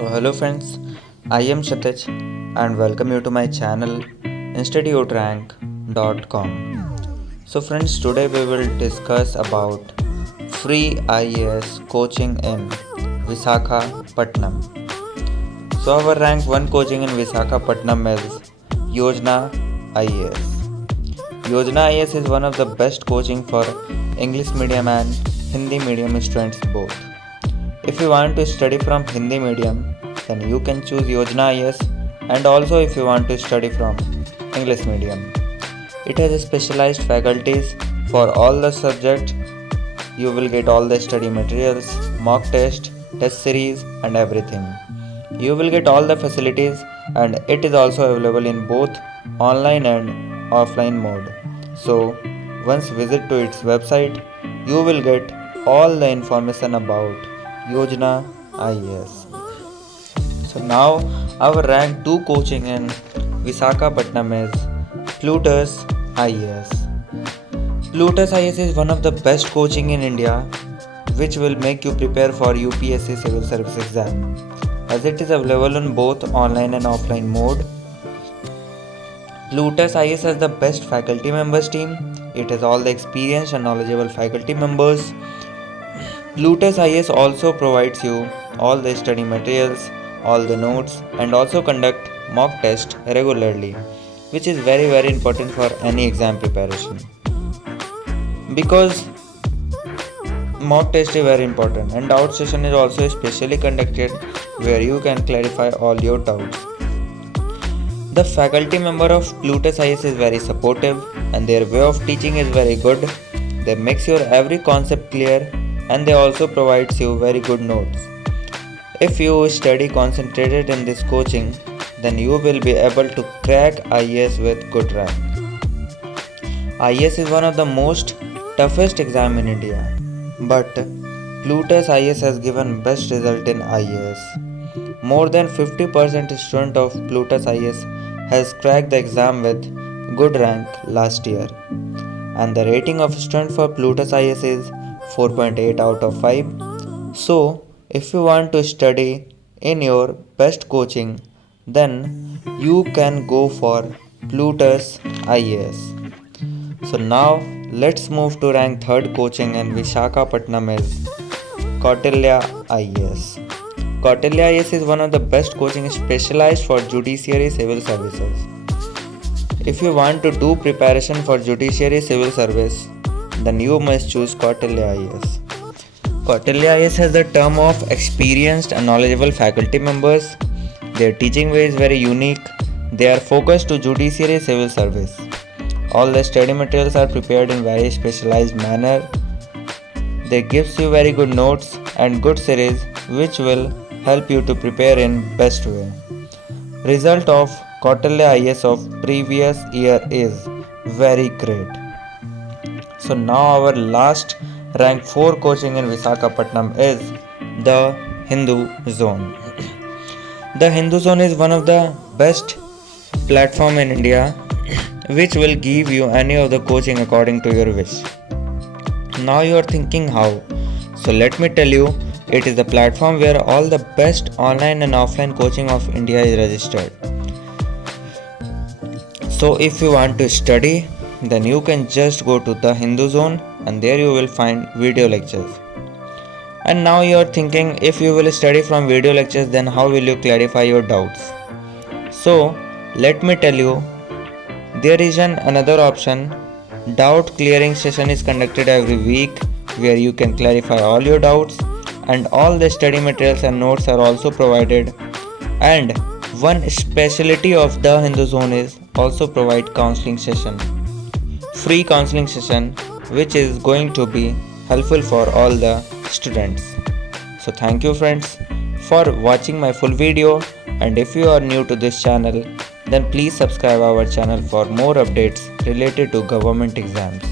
Hello friends, I am Shatij and welcome you to my channel instituterank.com. Friends, today we will discuss about free IAS coaching in Visakhapatnam. Our rank 1 coaching in Visakhapatnam is Yojana IAS. Yojana IAS is one of the best coaching for English medium and Hindi medium students both. If you want to study from Hindi medium, then you can choose Yojana IAS, and also if you want to study from English medium. It has specialized faculties for all the subjects. You will get all the study materials, mock test series and everything. You will get all the facilities and it is also available in both online and offline mode. So once visit to its website, you will get all the information about Yojana IAS. Now our rank 2 coaching in Visakhapatnam is Plutus IAS. Plutus IAS is one of the best coaching in India which will make you prepare for UPSC Civil Service exam, as it is available in both online and offline mode. Plutus IAS has the best faculty members team. It has all the experienced and knowledgeable faculty members. Plutus IAS also provides you all the study materials, all the notes, and also conduct mock test regularly, which is very important for any exam preparation, because mock test is very important and doubt session is also specially conducted where you can clarify all your doubts. The faculty member of Plutus IAS is very supportive and their way of teaching is very good. They makes your every concept clear and they also provides you very good notes. If you study concentrated in this coaching, then you will be able to crack IAS with good rank. IAS is one of the most toughest exam in India, but Plutus IAS has given best result in IAS. More than 50% student of Plutus IAS has cracked the exam with good rank last year, and the rating of student for Plutus IAS is 4.8 out of 5. So if you want to study in your best coaching, then you can go for Plutus IAS. Now let's move to rank 3rd coaching in Visakhapatnam is Kautilya IAS. Kautilya IAS is one of the best coaching specialized for judiciary civil services. If you want to do preparation for judiciary civil service, then you must choose Kautilya IAS. Kautilya IAS has the term of experienced and knowledgeable faculty members. Their teaching way is very unique. They are focused to judiciary civil service. All the study materials are prepared in very specialized manner. They gives you very good notes and good series which will help you to prepare in best way. Result of Kautilya IAS of previous year is very great. Now our last rank 4 coaching in Visakhapatnam is the Hindu Zone. The Hindu Zone is one of the best platform in India which will give you any of the coaching according to your wish. Now you are thinking how? Let me tell you, it is the platform where all the best online and offline coaching of India is registered. If you want to study, then you can just go to the Hindu Zone and there you will find video lectures. And now you are thinking, if you will study from video lectures, then how will you clarify your doubts? Let me tell you, there is another option. Doubt clearing session is conducted every week where you can clarify all your doubts, and all the study materials and notes are also provided. And one specialty of the Hindu Zone is also provide counseling session, free counseling session, which is going to be helpful for all the students. Thank you friends for watching my full video, and if you are new to this channel, then please subscribe our channel for more updates related to government exams.